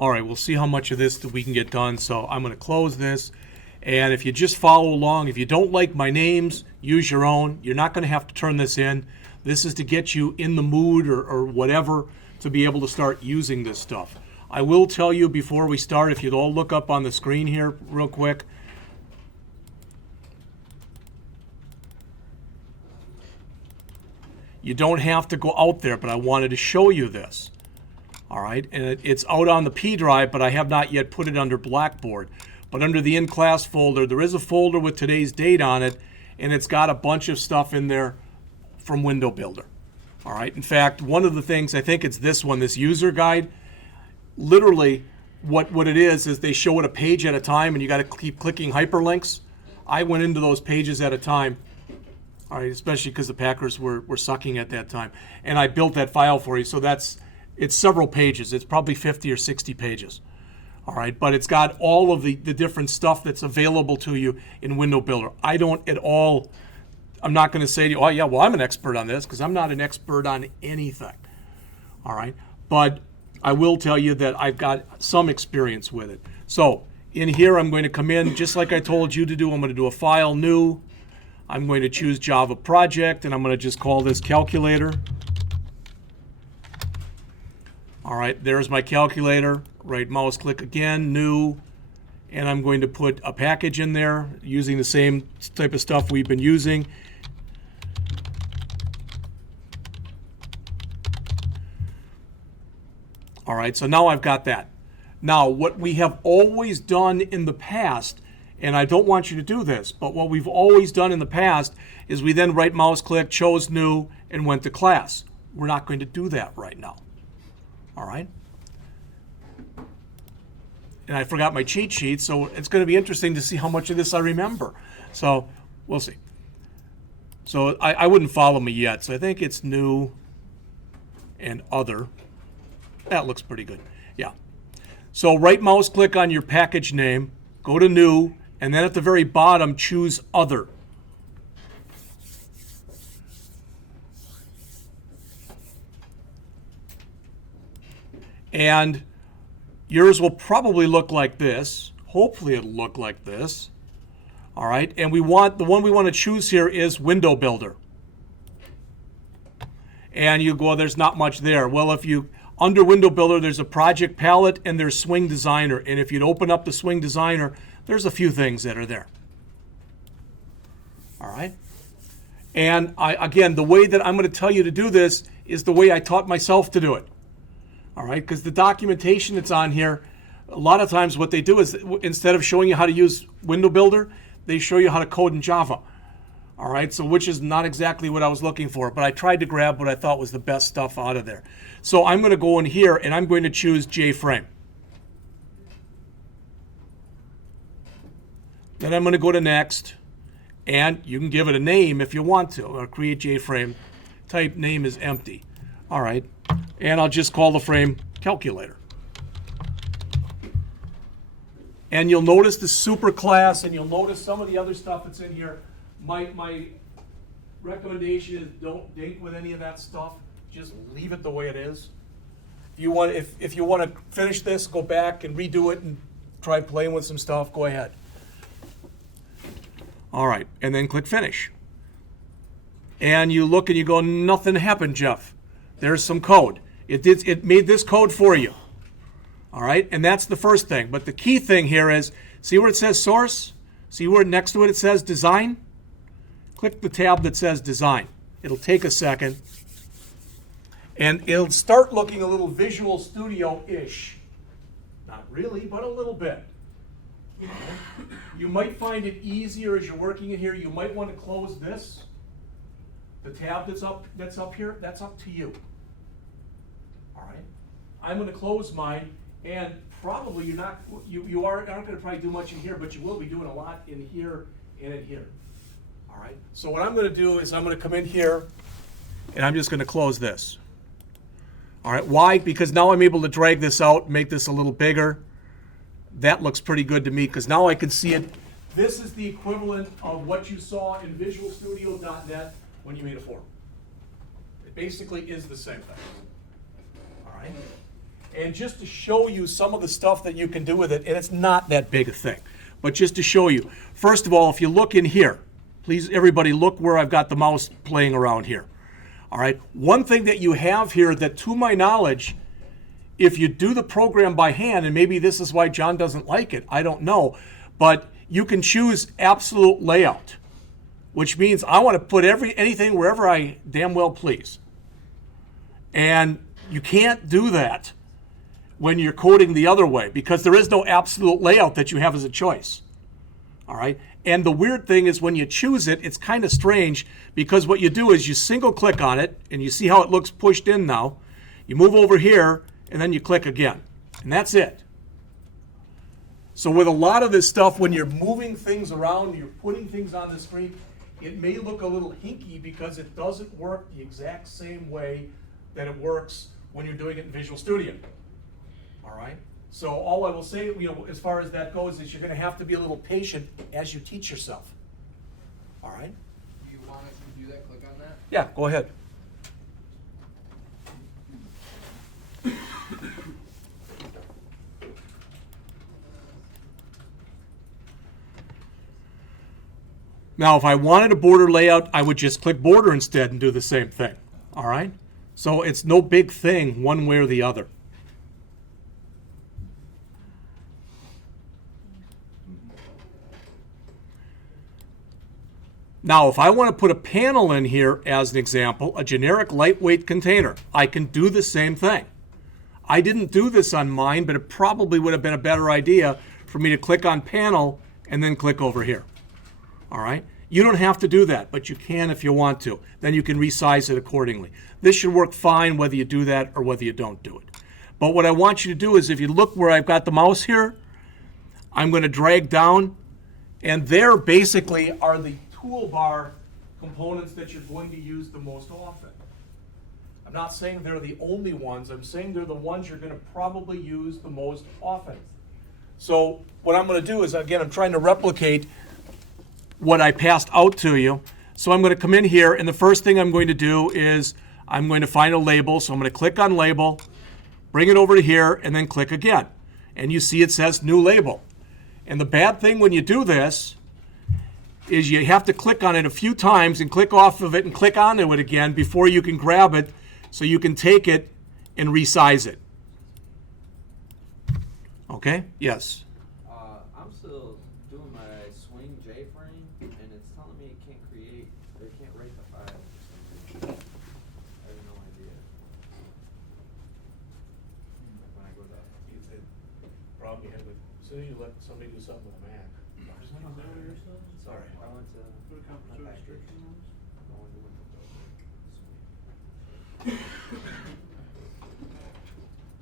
All right, we'll see how much of this that we can get done. So I'm going to close this. And if you just follow along, if you don't like my names, use your own. You're not going to have to turn this in. This is to get you in the mood or whatever to be able to start using this stuff. I will tell you before we start, if you'd all look up on the screen here real quick. You don't have to go out there, but I wanted to show you this. All right, and it's out on the P drive, but I have not yet put it under Blackboard. But under the in-class folder, there is a folder with today's date on it, and it's got a bunch of stuff in there from WindowBuilder. All right, in fact, one of the things, I think it's this one, this user guide, literally what it is they show it a page at a time, and you got to keep clicking hyperlinks. I went into those pages at a time. All right, especially because the Packers were sucking at that time. And I built that file for you, so it's several pages. It's probably 50 or 60 pages. All right, but it's got all of the different stuff that's available to you in WindowBuilder. I don't at all, I'm not going to say to you, oh yeah, well I'm an expert on this, because I'm not an expert on anything. All right, but I will tell you that I've got some experience with it. So in here I'm going to come in, just like I told you to do, I'm going to do a file new. I'm going to choose Java project, and I'm going to just call this calculator. All right, there's my calculator. Right mouse click again, new, and I'm going to put a package in there using the same type of stuff we've been using. All right, so now I've got that. Now, what we have always done in the past, and I don't want you to do this, but what we've always done in the past is we then right mouse click, chose new, and went to class. We're not going to do that right now. All right? And I forgot my cheat sheet, so it's going to be interesting to see how much of this I remember. So we'll see. So I wouldn't follow me yet, so I think it's new and other. That looks pretty good. Yeah. So right mouse click on your package name, go to new, and then at the very bottom choose other. And yours will probably look like this. Hopefully it'll look like this. All right, and the one we want to choose here is WindowBuilder. And you go, there's not much there. Well, if you, under WindowBuilder, there's a project palette and there's Swing Designer. And if you'd open up the Swing Designer, there's a few things that are there. All right. And again, the way that I'm going to tell you to do this is the way I taught myself to do it. All right, because the documentation that's on here, a lot of times what they do is instead of showing you how to use WindowBuilder, they show you how to code in Java. All right, so which is not exactly what I was looking for, but I tried to grab what I thought was the best stuff out of there. So I'm going to go in here and I'm going to choose JFrame. Then I'm going to go to next, and you can give it a name if you want to, or create JFrame. Type name is empty. All right. And I'll just call the frame calculator. And you'll notice the super class, and you'll notice some of the other stuff that's in here. My recommendation is don't dink with any of that stuff. Just leave it the way it is. If you want to finish this, go back and redo it and try playing with some stuff, go ahead. All right, and then click finish. And you look and you go, nothing happened, Jeff. There's some code. It made this code for you. All right, and that's the first thing. But the key thing here is, see where it says source? See where next to it says design? Click the tab that says design. It'll take a second. And it'll start looking a little Visual Studio-ish. Not really, but a little bit. You might find it easier as you're working in here. You might want to close this. The tab that's up here, that's up to you. All right. I'm going to close mine, and probably you aren't going to probably do much in here, but you will be doing a lot in here and in here. All right. So what I'm going to do is I'm going to come in here, and I'm just going to close this. All right. Why? Because now I'm able to drag this out, make this a little bigger. That looks pretty good to me because now I can see it. This is the equivalent of what you saw in VisualStudio.net when you made a form. It basically is the same thing. All right. And just to show you some of the stuff that you can do with it, and it's not that big a thing, but just to show you. First of all, if you look in here, please everybody look where I've got the mouse playing around here. All right, one thing that you have here that to my knowledge, if you do the program by hand, and maybe this is why John doesn't like it, I don't know, but you can choose absolute layout, which means I want to put anything wherever I damn well please. And you can't do that when you're coding the other way because there is no absolute layout that you have as a choice. All right? And the weird thing is when you choose it, it's kind of strange because what you do is you single click on it and you see how it looks pushed in now. You move over here and then you click again. And that's it. So with a lot of this stuff, when you're moving things around, you're putting things on the screen, it may look a little hinky because it doesn't work the exact same way that it works when you're doing it in Visual Studio. All right? So all I will say, as far as that goes, is you're going to have to be a little patient as you teach yourself. All right? Do you want us to do that? Click on that? Yeah, go ahead. Now, if I wanted a border layout, I would just click border instead and do the same thing. All right? So it's no big thing one way or the other. Now, if I want to put a panel in here as an example, a generic lightweight container, I can do the same thing. I didn't do this on mine, but it probably would have been a better idea for me to click on panel and then click over here. All right? You don't have to do that, but you can if you want to. Then you can resize it accordingly. This should work fine whether you do that or whether you don't do it. But what I want you to do is if you look where I've got the mouse here, I'm going to drag down, and there basically are the toolbar components that you're going to use the most often. I'm not saying they're the only ones. I'm saying they're the ones you're going to probably use the most often. So what I'm going to do is, again, I'm trying to replicate what I passed out to you. So I'm going to come in here, and the first thing I'm going to do is I'm going to find a label. So I'm going to click on label, bring it over to here, and then click again. And you see it says new label. And the bad thing when you do this is you have to click on it a few times and click off of it and click onto it again before you can grab it so you can take it and resize it. Okay? Yes? I'm still doing my swing J-frame, and it's telling me it can't create, or it can't rate the file. I have no idea. Like when I go to... It's a problem you have with, as soon as you let somebody do something with a Mac. Sorry. I went to... What comes to restriction ones? I went to WindowBuilder.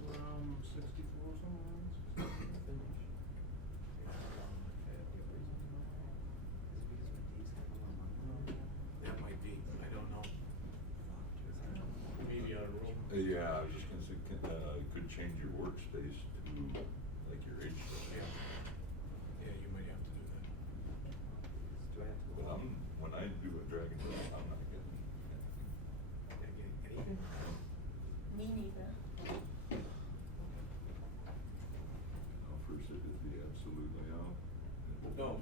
Around 64 somewhere. That might be. I don't know. Maybe out of room. Yeah, I was just gonna say, could change your workspace to like your H. Yeah. Yeah, you might have to do that. Do I have to... But when I do a drag and drop, I'm not getting Anything? Me neither. first it is the absolute layout. No.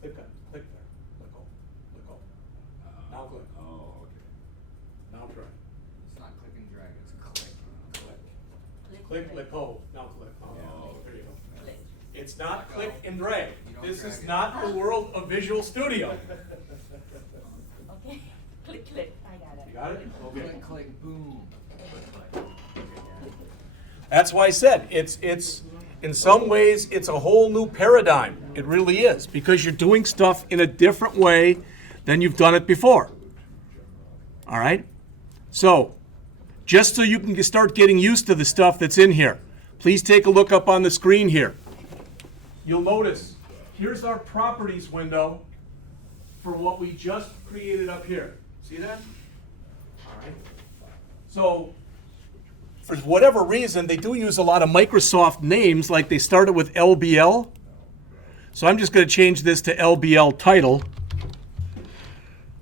Click there. Let go. Now click. Oh, okay. Now try. It's not click and drag, it's click. Click, let go. Now click. Oh, There you go. Click. It's not Let go. click and drag. You don't This drag is it. not the world of Visual Studio. Okay. Click. I got it. You got it? Okay. Click, click, boom. That's why I said it's in some ways it's a whole new paradigm. It really is because you're doing stuff in a different way than you've done it before. All right? So, just so you can start getting used to the stuff that's in here, please take a look up on the screen here. You'll notice here's our properties window for what we just created up here. See that? All right. So, for whatever reason, they do use a lot of Microsoft names, like they started with LBL. So I'm just going to change this to LBL title.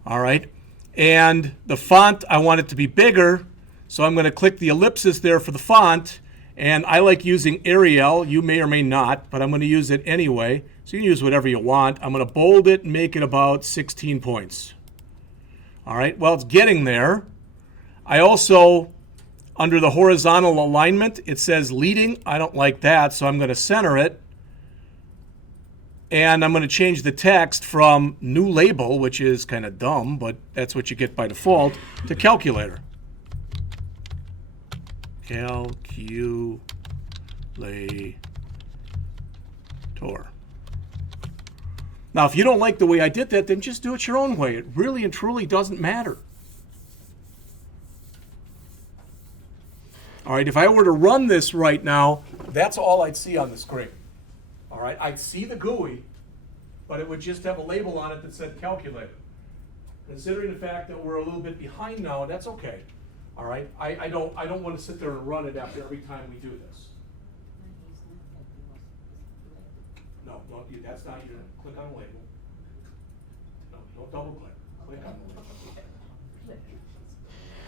All right. And the font, I want it to be bigger. So I'm going to click the ellipsis there for the font. And I like using Arial. You may or may not, but I'm going to use it anyway. So you can use whatever you want. I'm going to bold it and make it about 16 points. All right, well, it's getting there. I also, under the horizontal alignment, it says leading. I don't like that, so I'm going to center it. And I'm going to change the text from new label, which is kind of dumb, but that's what you get by default, to calculator. Calculator. Now, if you don't like the way I did that, then just do it your own way. It really and truly doesn't matter. All right, if I were to run this right now, that's all I'd see on the screen. All right, I'd see the GUI, but it would just have a label on it that said calculator. Considering the fact that we're a little bit behind now, that's okay. All right, I don't want to sit there and run it after every time we do this. No, that's not your, click on label. No, don't double click, click on the label.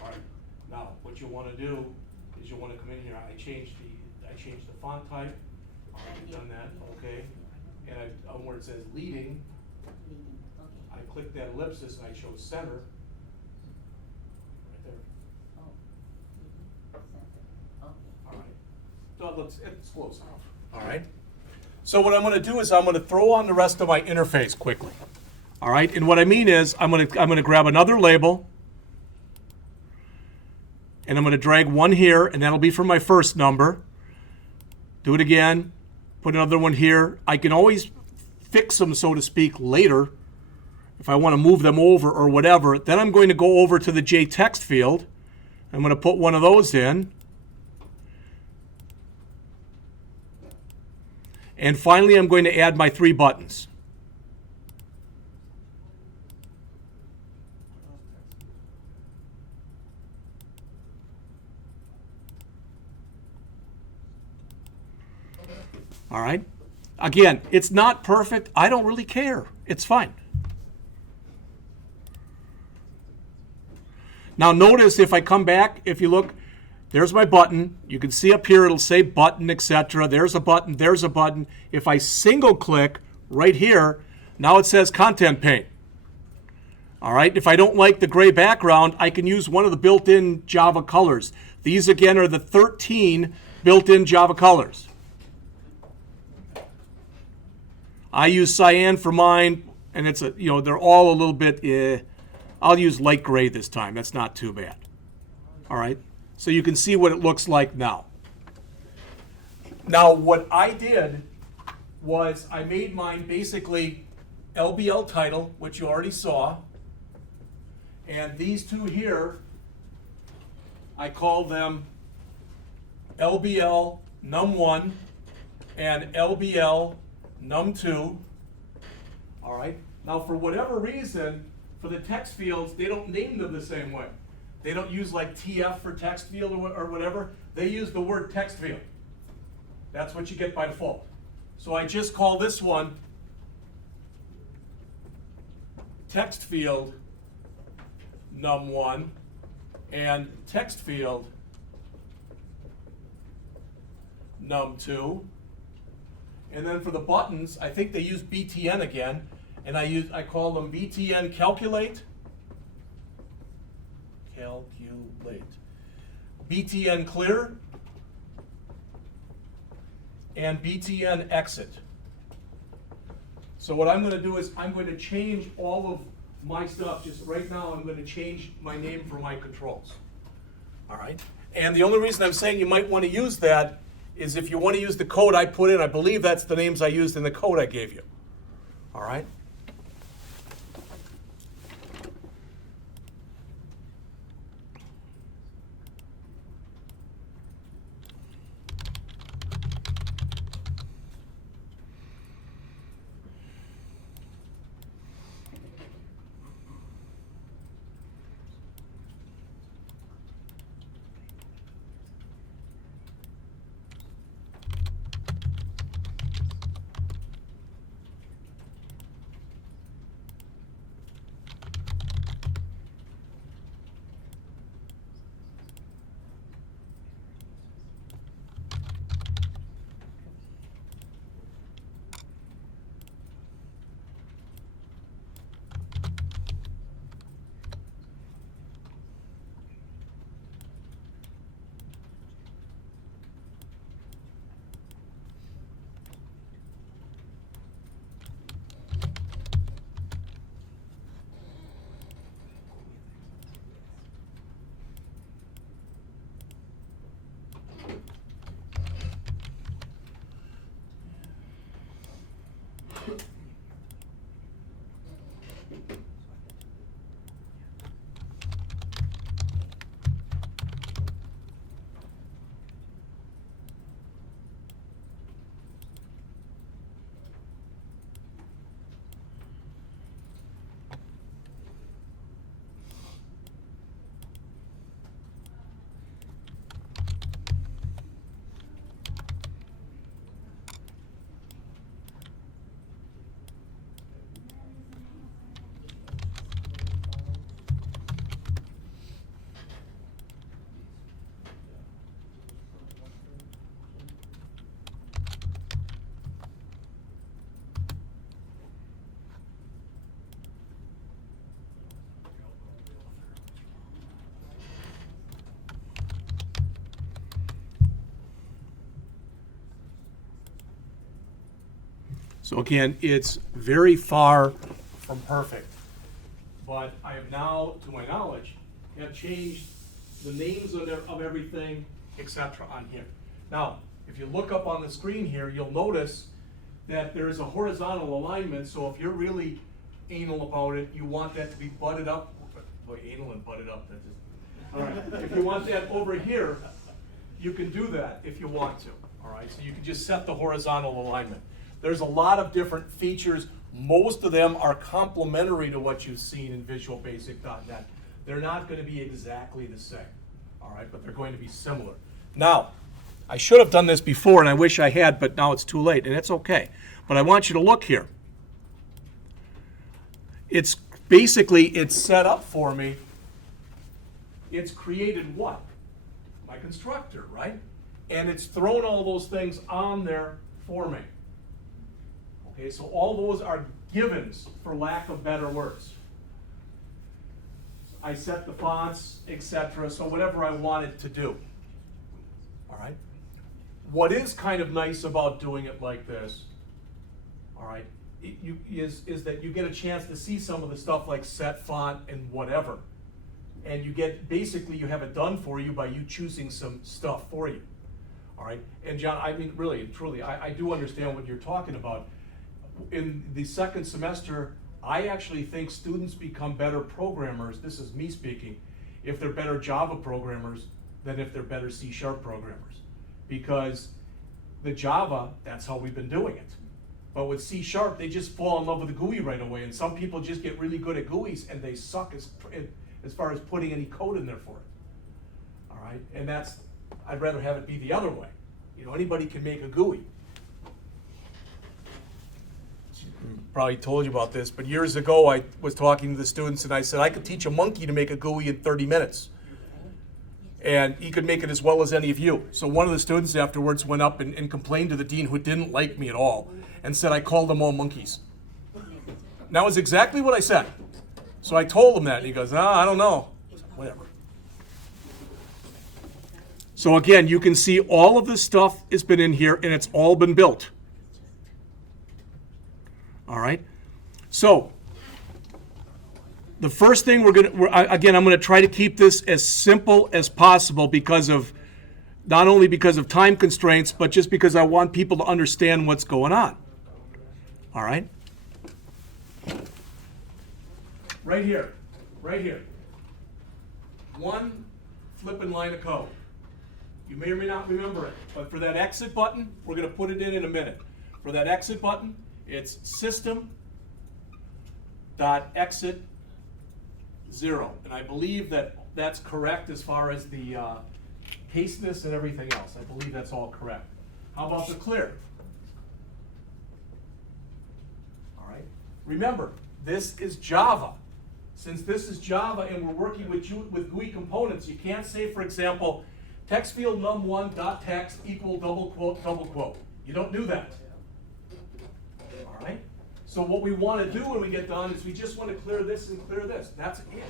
All right, now what you want to do is you want to come in here, I changed the font type. All right, I've done that, okay. And on where it says leading, I click that ellipsis and I chose center. Right there. All right. So it's close enough. All right. So what I'm going to do is I'm going to throw on the rest of my interface quickly. All right. And what I mean is I'm going to grab another label, and I'm going to drag one here, and that'll be for my first number. Do it again. Put another one here. I can always fix them, so to speak, later if I want to move them over or whatever. Then I'm going to go over to the J text field. I'm going to put one of those in. And finally, I'm going to add my 3 buttons. All right. Again, it's not perfect. I don't really care. It's fine. Now notice if I come back, if you look, there's my button. You can see up here it'll say button, etc. There's a button, there's a button. If I single click right here, now it says content pane. All right. If I don't like the gray background, I can use one of the built-in Java colors. These again are the 13 built-in Java colors. I use cyan for mine, and it's they're all a little bit, I'll use light gray this time. That's not too bad. All right, so you can see what it looks like now. Now, what I did was I made mine basically LBL title, which you already saw, and these two here, I call them LBL num1 and LBL num2. All right. Now, for whatever reason, for the text fields, they don't name them the same way. They don't use like TF for text field or whatever. They use the word text field. That's what you get by default. So I just call this one text field num1 and text field num2. And then for the buttons, I think they use BTN again, and I call them BTN calculate, BTN clear, and BTN exit. So what I'm going to do is I'm going to change all of my stuff. Just right now, I'm going to change my name for my controls. All right. And the only reason I'm saying you might want to use that is if you want to use the code I put in. I believe that's the names I used in the code I gave you. All right. So again, it's very far from perfect. But I have now, to my knowledge, have changed the names of everything, etc. on here. Now, if you look up on the screen here, you'll notice that there is a horizontal alignment, so if you're really anal about it, you want that to be butted up. Boy, anal and butted up, that just, all right. If you want that over here, you can do that if you want to, all right? So you can just set the horizontal alignment. There's a lot of different features. Most of them are complementary to what you've seen in VisualBasic.net. They're not going to be exactly the same, all right, but they're going to be similar. Now, I should have done this before, and I wish I had, but now it's too late, and it's okay. But I want you to look here. It's basically, it's set up for me. It's created what? My constructor, right? And it's thrown all those things on there for me. Okay, so all those are givens, for lack of better words. I set the fonts, etc., so whatever I wanted to do. All right? What is kind of nice about doing it like this, all right, is that you get a chance to see some of the stuff like set font and whatever. And you get, basically, you have it done for you by you choosing some stuff for you. All right? And John, I mean, really, truly, I do understand what you're talking about. In the second semester, I actually think students become better programmers, this is me speaking, if they're better Java programmers than if they're better C# programmers. Because the Java, that's how we've been doing it. But with C#, they just fall in love with the GUI right away, and some people just get really good at GUIs and they suck as far as putting any code in there for it. All right, and that's, I'd rather have it be the other way. You know, anybody can make a GUI. Probably told you about this, but years ago I was talking to the students and I said I could teach a monkey to make a GUI in 30 minutes. And he could make it as well as any of you. So one of the students afterwards went up and complained to the dean, who didn't like me at all, and said I called them all monkeys. And that was exactly what I said. So I told him that, and he goes, I don't know. Whatever. So again, you can see all of this stuff has been in here, and it's all been built. All right? So the first thing I'm going to try to keep this as simple as possible because of, not only because of time constraints, but just because I want people to understand what's going on. All right? Right here. One flipping line of code. You may or may not remember it, but for that exit button, we're going to put it in a minute. For that exit button, it's system.exit 0. And I believe that that's correct as far as the caseness and everything else. I believe that's all correct. How about the clear? All right. Remember, this is Java. Since this is Java and we're working with GUI components, you can't say, for example, text field num1.text equal double quote, double quote. You don't do that. All right? So what we want to do when we get done is we just want to clear this and clear this. That's it.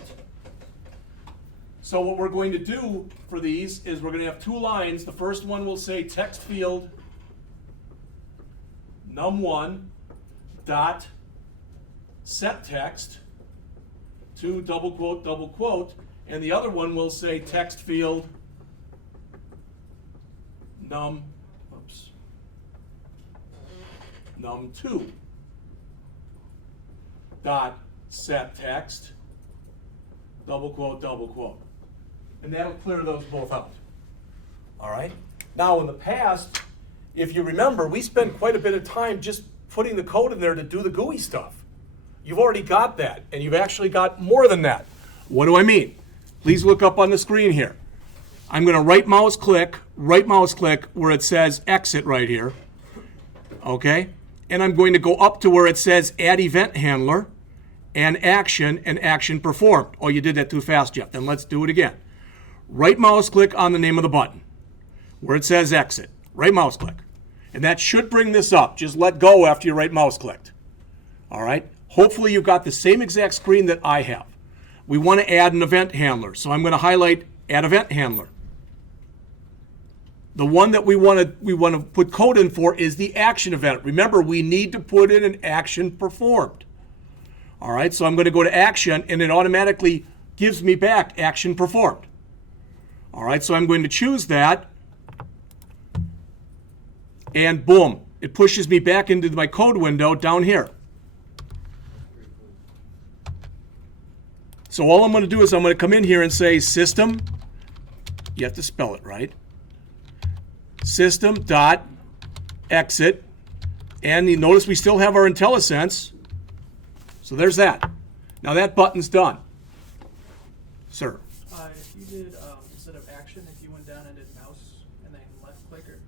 So what we're going to do for these is we're going to have two lines. The first one will say text field num1 dot set text to double quote, and the other one will say text field num2 dot set text, double quote, and that'll clear those both out. All right. Now, in the past, if you remember, we spent quite a bit of time just putting the code in there to do the GUI stuff. You've already got that, and you've actually got more than that. What do I mean? Please look up on the screen here. I'm going to right mouse click where it says exit right here. Okay? And I'm going to go up to where it says add event handler and action performed. Oh, you did that too fast, Jeff. Then let's do it again. Right mouse click on the name of the button where it says exit. Right mouse click. And that should bring this up. Just let go after you right mouse clicked. All right? Hopefully you've got the same exact screen that I have. We want to add an event handler. So I'm going to highlight add event handler. The one that we want to put code in for is the action event. Remember, we need to put in an action performed. All right, so I'm going to go to action, and it automatically gives me back action performed. All right, so I'm going to choose that, and boom, it pushes me back into my code window down here. So all I'm going to do is I'm going to come in here and say system, you have to spell it right, system.exit, and you notice we still have our IntelliSense. So there's that. Now that button's done. Sir. If you did, instead of action, if you went down and did mouse and then left click or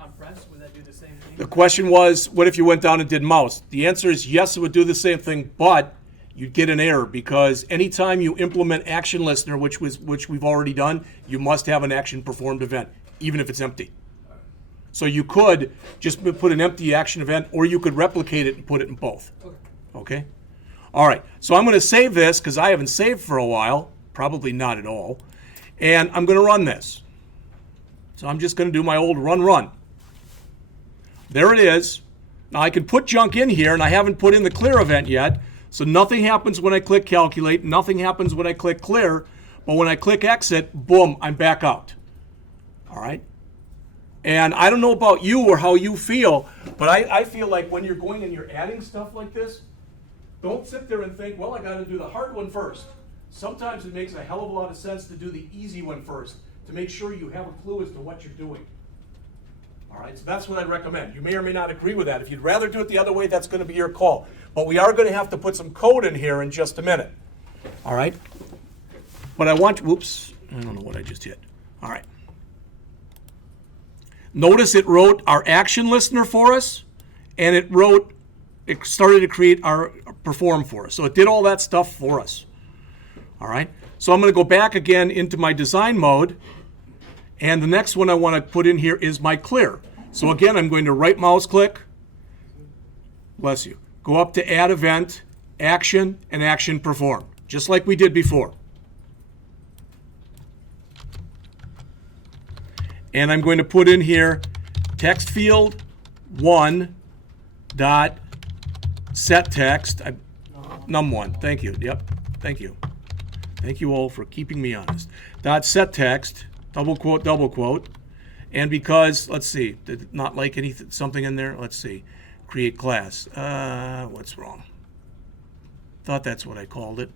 on press, would that do the same thing? The question was, what if you went down and did mouse? The answer is yes, it would do the same thing, but you'd get an error because anytime you implement action listener, which we've already done, you must have an action performed event, even if it's empty. So you could just put an empty action event, or you could replicate it and put it in both. Okay? All right, so I'm going to save this because I haven't saved for a while, probably not at all, and I'm going to run this. So I'm just going to do my old run. There it is. Now I can put junk in here, and I haven't put in the clear event yet, so nothing happens when I click calculate, nothing happens when I click clear, but when I click exit, boom, I'm back out. All right? And I don't know about you or how you feel, but I feel like when you're going and you're adding stuff like this, don't sit there and think, well, I got to do the hard one first. Sometimes it makes a hell of a lot of sense to do the easy one first to make sure you have a clue as to what you're doing. All right, so that's what I'd recommend. You may or may not agree with that. If you'd rather do it the other way, that's going to be your call. But we are going to have to put some code in here in just a minute. All right? But I want, whoops, I don't know what I just hit. All right. Notice it wrote our action listener for us, and it started to create our perform for us. So it did all that stuff for us. All right? So I'm going to go back again into my design mode, and the next one I want to put in here is my clear. So again, I'm going to right mouse click, bless you, go up to add event, action, and action perform, just like we did before. And I'm going to put in here text field 1 dot set text, num1, thank you, yep, thank you. Thank you all for keeping me honest. Dot set text, double quote, and because, let's see, did it not like anything, something in there? Let's see, create class, what's wrong? Thought that's what I called it.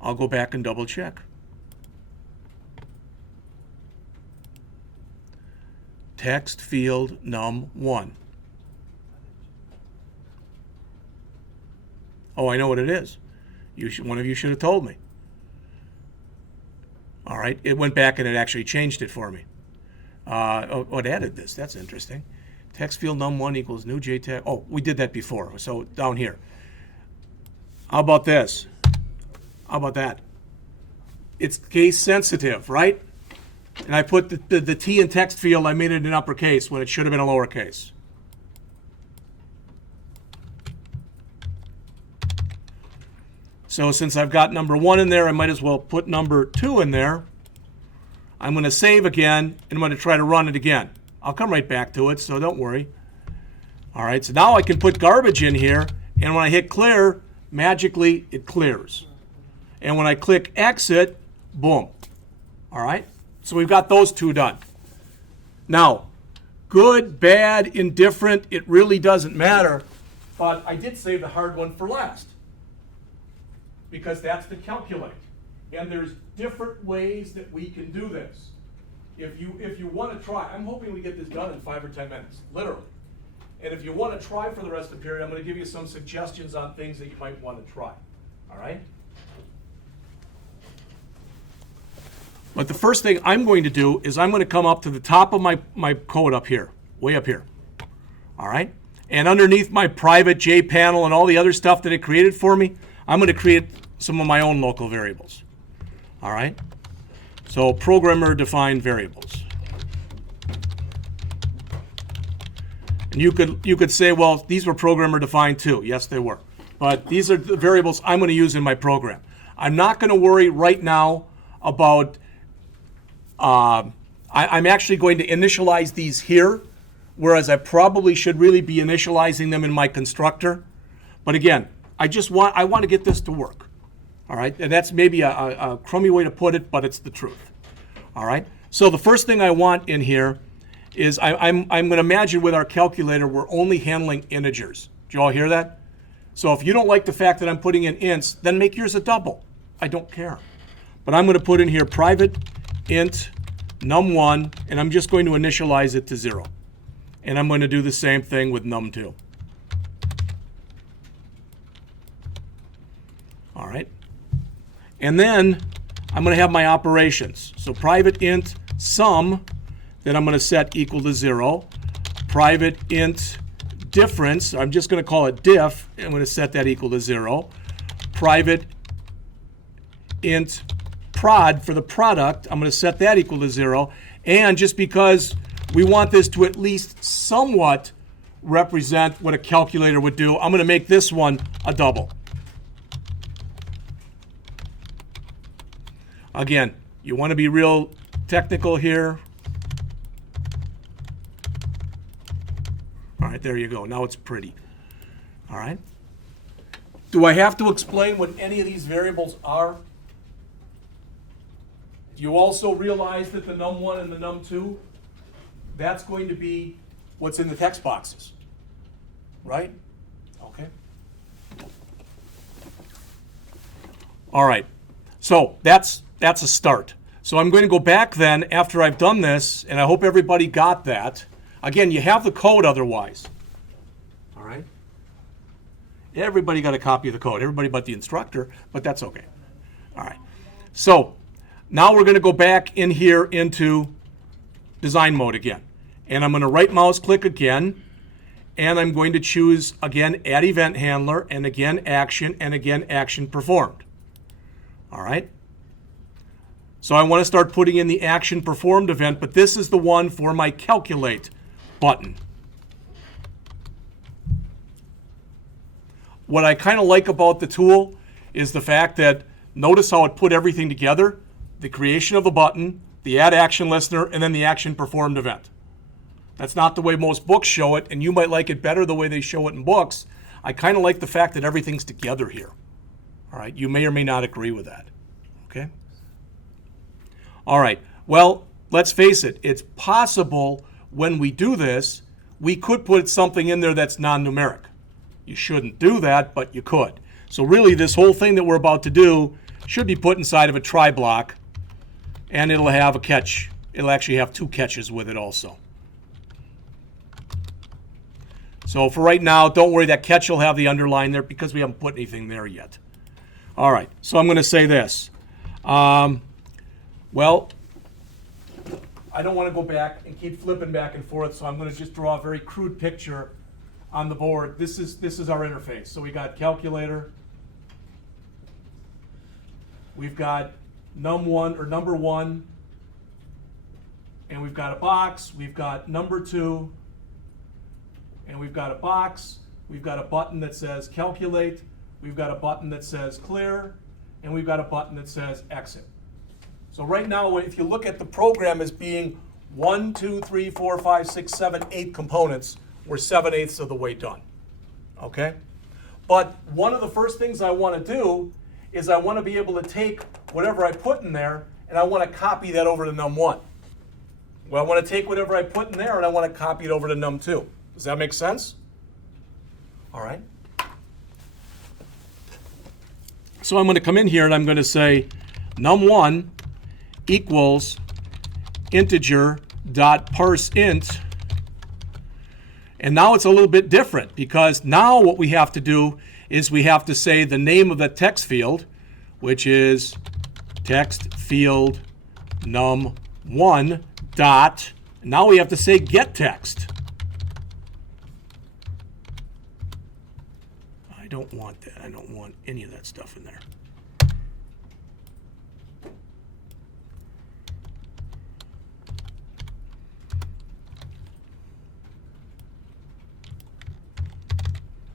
I'll go back and double check. Text field num1. Oh, I know what it is. One of you should have told me. All right, it went back and it actually changed it for me. It added this. That's interesting. Text field num1 equals new JTAG. Oh, we did that before. So down here. How about this? How about that? It's case sensitive, right? And I put the T in text field, I made it in uppercase when it should have been a lowercase. So since I've got number 1 in there, I might as well put number 2 in there. I'm going to save again, and I'm going to try to run it again. I'll come right back to it, so don't worry. All right, so now I can put garbage in here, and when I hit clear, magically it clears. And when I click exit, boom. All right? So we've got those two done. Now, good, bad, indifferent, it really doesn't matter. But I did save the hard one for last, because that's to calculate. And there's different ways that we can do this. If you want to try, I'm hoping we get this done in 5 or 10 minutes, literally. And if you want to try for the rest of the period, I'm going to give you some suggestions on things that you might want to try. All right? But the first thing I'm going to do is I'm going to come up to the top of my code up here, way up here. All right? And underneath my private JPanel and all the other stuff that it created for me, I'm going to create some of my own local variables. All right? So programmer-defined variables. And you could say, well, these were programmer-defined too. Yes, they were. But these are the variables I'm going to use in my program. I'm not going to worry right now about, I'm actually going to initialize these here, whereas I probably should really be initializing them in my constructor. But again, I want to get this to work. All right, and that's maybe a crummy way to put it, but it's the truth. All right, so the first thing I want in here is I'm going to imagine with our calculator we're only handling integers. Do you all hear that? So if you don't like the fact that I'm putting in ints, then make yours a double. I don't care. But I'm going to put in here private int num1, and I'm just going to initialize it to 0. And I'm going to do the same thing with num2. All right. And then I'm going to have my operations. So private int sum, then I'm going to set equal to 0. Private int difference, I'm just going to call it diff. I'm going to set that equal to 0. Private int prod for the product, I'm going to set that equal to 0. And just because we want this to at least somewhat represent what a calculator would do, I'm going to make this one a double. Again, you want to be real technical here. All right, there you go. Now it's pretty. All right. Do I have to explain what any of these variables are? Do you also realize that the num1 and the num2, that's going to be what's in the text boxes, right? Okay. All right. So that's a start. So I'm going to go back then after I've done this, and I hope everybody got that. Again, you have the code otherwise. All right? Everybody got a copy of the code. Everybody but the instructor, but that's okay. All right. So now we're going to go back in here into design mode again. And I'm going to right mouse click again, and I'm going to choose again add event handler, and again action performed. All right? So I want to start putting in the action performed event, but this is the one for my calculate button. What I kind of like about the tool is the fact that notice how it put everything together, the creation of the button, the add action listener, and then the action performed event. That's not the way most books show it, and you might like it better the way they show it in books. I kind of like the fact that everything's together here. All right, you may or may not agree with that. Okay? All right, well, let's face it, it's possible when we do this, we could put something in there that's non-numeric. You shouldn't do that, but you could. So really, this whole thing that we're about to do should be put inside of a try block, and it'll have a catch. It'll actually have 2 catches with it also. So for right now, don't worry, that catch will have the underline there because we haven't put anything there yet. All right, so I'm going to say this. Well, I don't want to go back and keep flipping back and forth, so I'm going to just draw a very crude picture on the board. This is our interface. So we got calculator. We've got num1 or number 1, and we've got a box. We've got number 2, and we've got a box. We've got a button that says calculate. We've got a button that says clear, and we've got a button that says exit. So right now, if you look at the program as being 1, 2, 3, 4, 5, 6, 7, 8 components, we're 7/8 of the way done. Okay? But one of the first things I want to do is I want to be able to take whatever I put in there and I want to copy that over to num1. Well, I want to take whatever I put in there and I want to copy it over to num2. Does that make sense? All right? So I'm going to come in here and I'm going to say num1 equals integer dot parse int. And now it's a little bit different because now what we have to do is we have to say the name of the text field, which is text field num1 dot. Now we have to say get text. I don't want that. I don't want any of that stuff in there.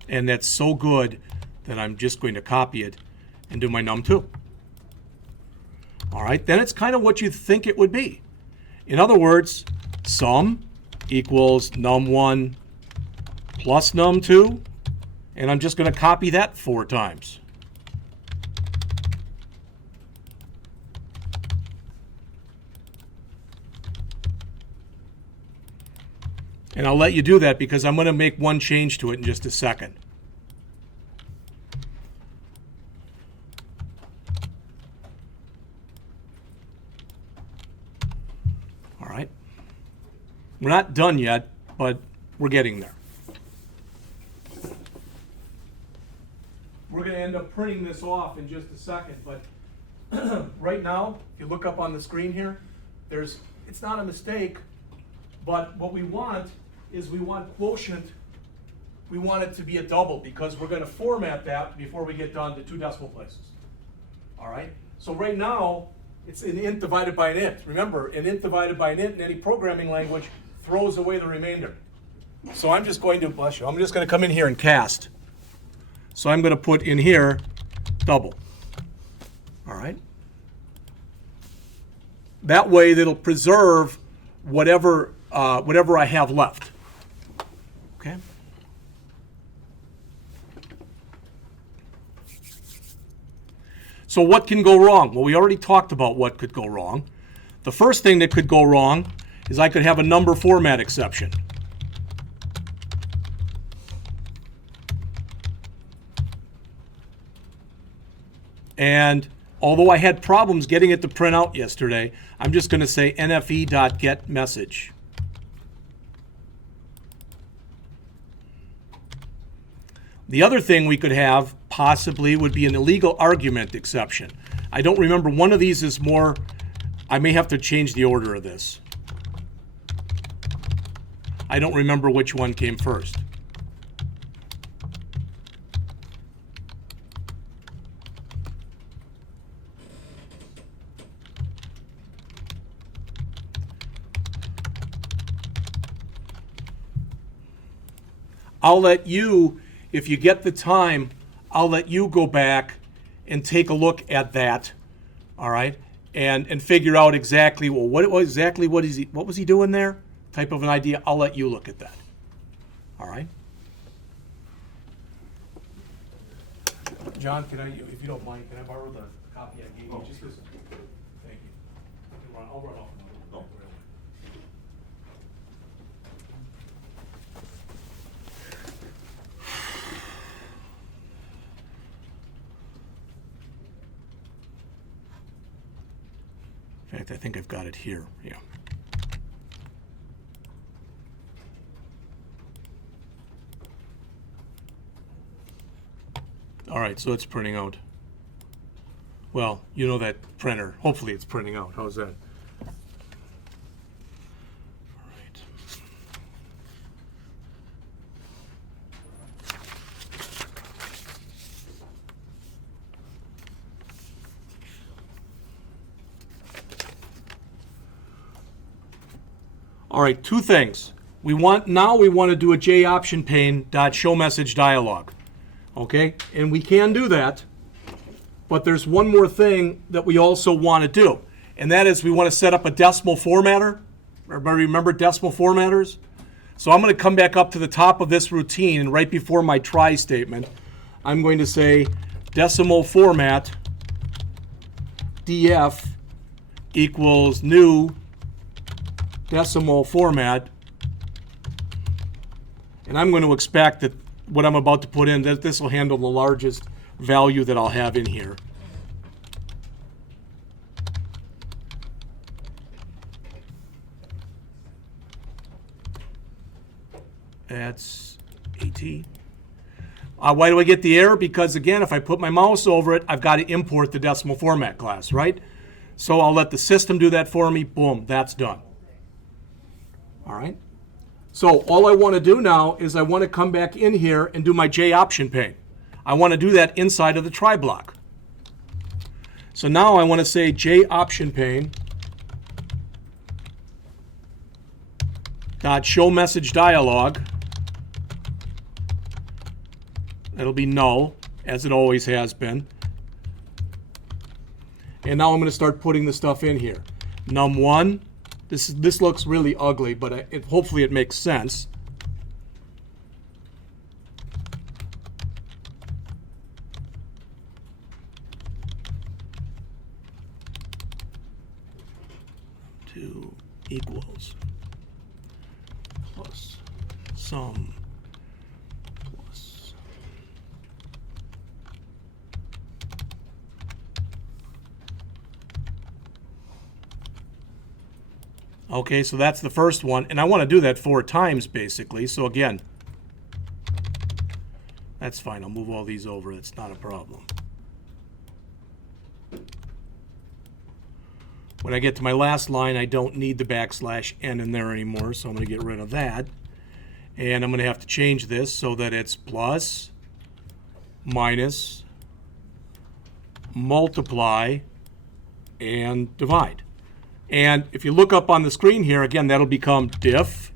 And that's so good that I'm just going to copy it and do my num2. All right, then it's kind of what you think it would be. In other words, sum equals num1 plus num2, and I'm just going to copy that 4 times. And I'll let you do that because I'm going to make one change to it in just a second. All right. We're not done yet, but we're getting there. We're going to end up printing this off in just a second, but right now, if you look up on the screen here, it's not a mistake, but what we want is we want quotient, we want it to be a double because we're going to format that before we get down to 2 decimal places. All right? So right now, it's an int divided by an int. Remember, an int divided by an int in any programming language throws away the remainder. So I'm just going to, bless you, I'm just going to come in here and cast. So I'm going to put in here double. All right? That way, that'll preserve whatever I have left. Okay? So what can go wrong? Well, we already talked about what could go wrong. The first thing that could go wrong is I could have a number format exception. And although I had problems getting it to print out yesterday, I'm just going to say nfe.getMessage. The other thing we could have possibly would be an illegal argument exception. I don't remember, one of these is more, I may have to change the order of this. I don't remember which one came first. I'll let you, if you get the time, I'll let you go back and take a look at that, all right, and figure out exactly, well, what was he doing there? Type of an idea. I'll let you look at that, all right. John, can I, if you don't mind, can I borrow the copy I gave you? Just this. Thank you. I'll run off. No. In fact, I think I've got it here. Yeah. All right, so it's printing out. Well, you know that printer. Hopefully it's printing out. How's that? All right. All right, 2 things. Now we want to do a JOption pane dot show message dialog. Okay, and we can do that, but there's one more thing that we also want to do, and that is we want to set up a decimal formatter. Everybody remember decimal formatters? So I'm going to come back up to the top of this routine, and right before my try statement, I'm going to say decimal format df equals new decimal format, and I'm going to expect that what I'm about to put in. This will handle the largest value that I'll have in here. That's AT. Why do I get the error? Because again, if I put my mouse over it, I've got to import the decimal format class, right? So I'll let the system do that for me. Boom, that's done. All right. So all I want to do now is I want to come back in here and do my J option pane. I want to do that inside of the try block. So now I want to say J option pane dot show message dialog. That'll be null, as it always has been. And now I'm going to start putting the stuff in here. Num1. This looks really ugly, but hopefully it makes sense. Two equals plus sum plus. Okay, so that's the first one, and I want to do that 4 times basically. So again, that's fine. I'll move all these over. It's not a problem. When I get to my last line, I don't need the \n in there anymore, so I'm going to get rid of that. And I'm going to have to change this so that it's plus, minus, multiply, and divide. And if you look up on the screen here, again, that'll become diff,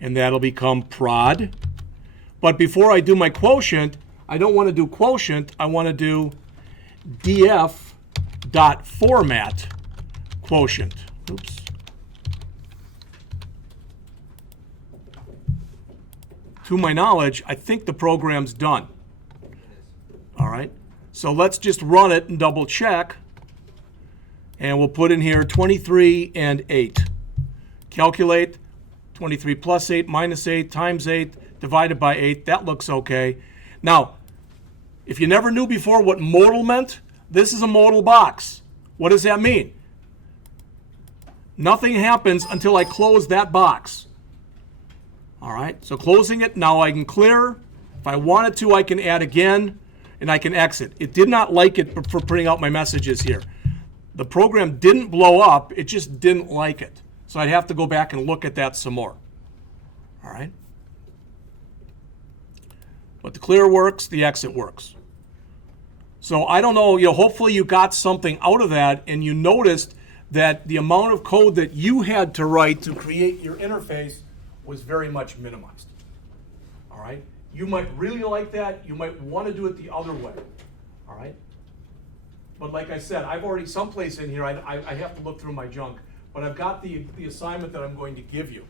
and that'll become prod. But before I do my quotient, I don't want to do quotient. I want to do df.format quotient. Oops. To my knowledge, I think the program's done. All right. So let's just run it and double check. And we'll put in here 23 and 8. Calculate 23 plus 8 minus 8 times 8 divided by 8. That looks okay. Now, if you never knew before what modal meant, this is a modal box. What does that mean? Nothing happens until I close that box. All right, so closing it, now I can clear. If I wanted to, I can add again, and I can exit. It did not like it for printing out my messages here. The program didn't blow up, it just didn't like it. So I'd have to go back and look at that some more. All right? But the clear works, the exit works. So I don't know, hopefully you got something out of that and you noticed that the amount of code that you had to write to create your interface was very much minimized. All right? You might really like that, you might want to do it the other way. All right? But like I said, I've already someplace in here, I have to look through my junk, but I've got the assignment that I'm going to give you.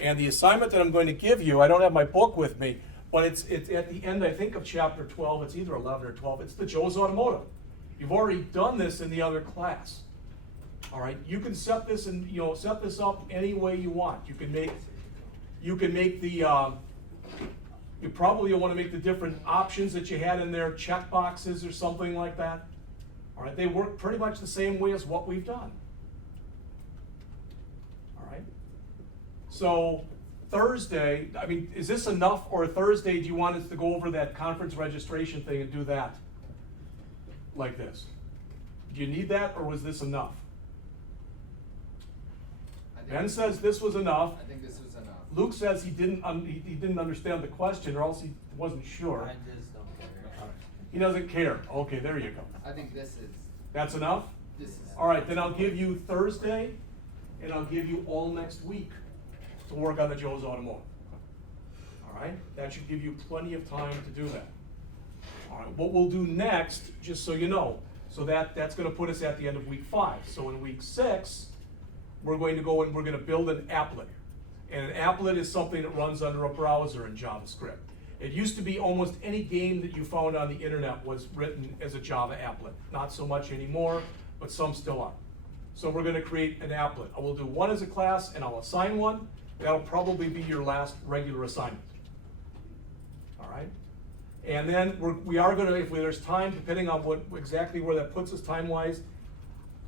And the assignment that I'm going to give you, I don't have my book with me, but it's at the end, I think, of chapter 12. It's either 11 or 12. It's the Joe's Automotive. You've already done this in the other class. All right, you can set this and set this up any way you want. You can make the you probably want to make the different options that you had in there check boxes or something like that. All right, they work pretty much the same way as what we've done. All right. So Thursday, I mean, is this enough, or Thursday do you want us to go over that conference registration thing and do that like this? Do you need that, or was this enough? Ben says this was enough. I think this was enough. Luke says he didn't understand the question, or else he wasn't sure. I just don't care. He doesn't care. Okay, there you go. I think this is. That's enough? This is. All right, then I'll give you Thursday, and I'll give you all next week to work on the Joe's Automotive. All right, that should give you plenty of time to do that. All right, what we'll do next, just so you know, so that's going to put us at the end of week 5. So in week 6, we're going to go and we're going to build an applet. And an applet is something that runs under a browser in JavaScript. It used to be almost any game that you found on the internet was written as a Java applet. Not so much anymore, but some still are. So we're going to create an applet. I will do one as a class, and I'll assign one. That'll probably be your last regular assignment. all right? And then we are gonna, if there's time, depending on exactly where that puts us time-wise,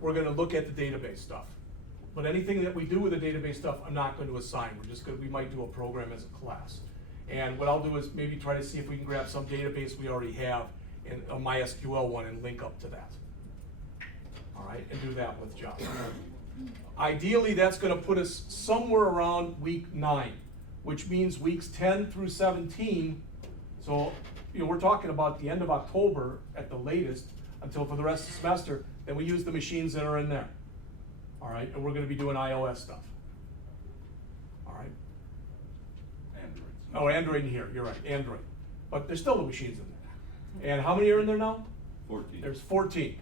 we're gonna look at the database stuff. But anything that we do with the database stuff, I'm not going to assign. We might do a program as a class. And what I'll do is maybe try to see if we can grab some database we already have and a MySQL one and link up to that. All right, and do that with Java. Ideally, that's gonna put us somewhere around week 9, which means weeks 10 through 17. So, we're talking about the end of October at the latest until for the rest of the semester, then we use the machines that are in there. All right, and we're gonna be doing iOS stuff. All right. Android. Oh, Android in here, you're right, Android. But there's still the machines in there. And how many are in there now? 14. There's 14.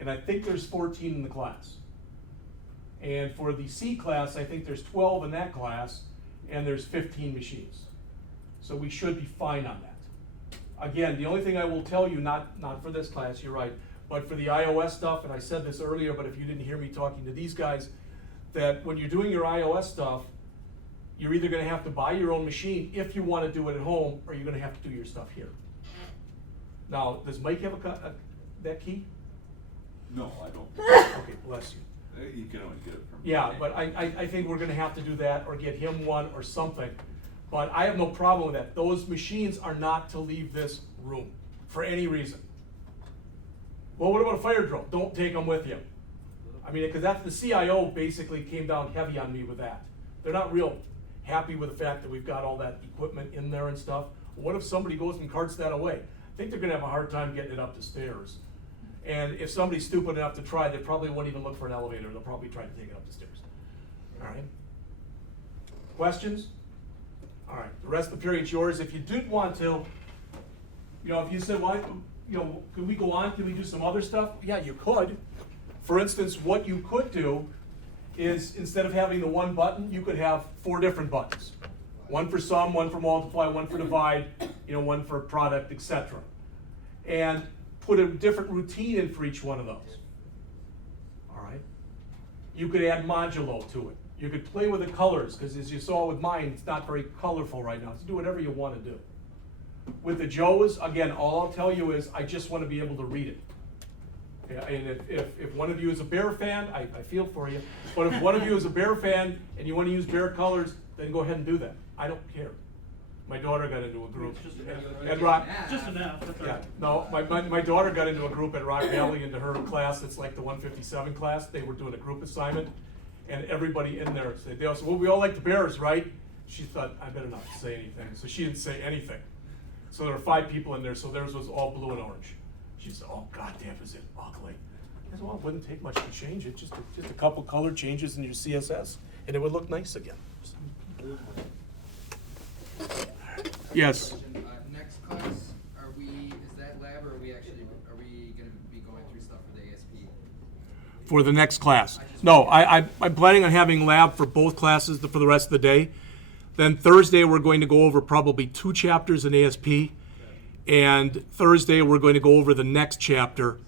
And I think there's 14 in the class. And for the C class, I think there's 12 in that class, and there's 15 machines. So we should be fine on that. Again, the only thing I will tell you, not for this class, you're right, but for the iOS stuff, and I said this earlier, but if you didn't hear me talking to these guys, that when you're doing your iOS stuff, you're either gonna have to buy your own machine if you wanna do it at home, or you're gonna have to do your stuff here. Now, does Mike have that key? No, I don't. Okay, bless you. You can always get it from. Yeah, but I think we're gonna have to do that, or get him one, or something. But I have no problem with that. Those machines are not to leave this room, for any reason. Well, what about a fire drill? Don't take them with you. I mean, because that's, the CIO basically came down heavy on me with that. They're not real happy with the fact that we've got all that equipment in there and stuff. What if somebody goes and carts that away? I think they're gonna have a hard time getting it up the stairs. And if somebody's stupid enough to try, they probably won't even look for an elevator. They'll probably try to take it up the stairs. All right? Questions? All right, the rest of the period's yours. If you did want to, if you said, well, could we go on? Can we do some other stuff? Yeah, you could. For instance, what you could do is, instead of having the one button, you could have 4 different buttons. One for sum, one for multiply, one for divide, one for product, etc. And put a different routine in for each one of those. All right? You could add modulo to it. You could play with the colors, because as you saw with mine, it's not very colorful right now. So do whatever you want to do. With the Joes, again, all I'll tell you is I just want to be able to read it. Yeah, and if one of you is a Bear fan, I feel for you. But if one of you is a Bear fan and you want to use Bear colors, then go ahead and do that. I don't care. My daughter got into a group. At Rock, Just enough. That's all yeah, right. no, my daughter got into a group at Rock Valley, into her class. It's like the 157 class. They were doing a group assignment, and everybody in there said, well, we all like the Bears, right? She thought, I better not say anything. So she didn't say anything. So there were 5 people in there, so theirs was all blue and orange. She said, oh, goddamn, is it ugly? I said, well, it wouldn't take much to change it. Just a couple color changes in your CSS, and it would look nice again. Yes. Next class, is that lab, or are we gonna be going through stuff for the ASP? For the next class. No, I'm planning on having lab for both classes for the rest of the day. Then Thursday, we're going to go over probably 2 chapters in ASP. And Thursday, we're going to go over the next chapter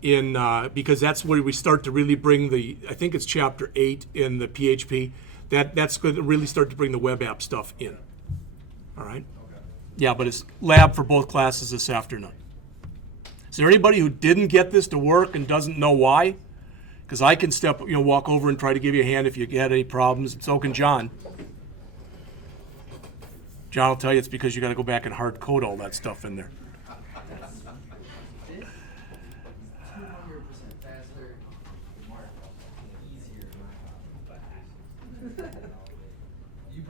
because that's where we start to really bring I think it's chapter 8 in the PHP. That's going to really start to bring the web app stuff in. All right? Okay. Yeah, but it's lab for both classes this afternoon. Is there anybody who didn't get this to work and doesn't know why? Because I can walk over and try to give you a hand if you had any problems, and so can John. John will tell you it's because you got to go back and hard code all that stuff in there. This is 200% faster, easier. You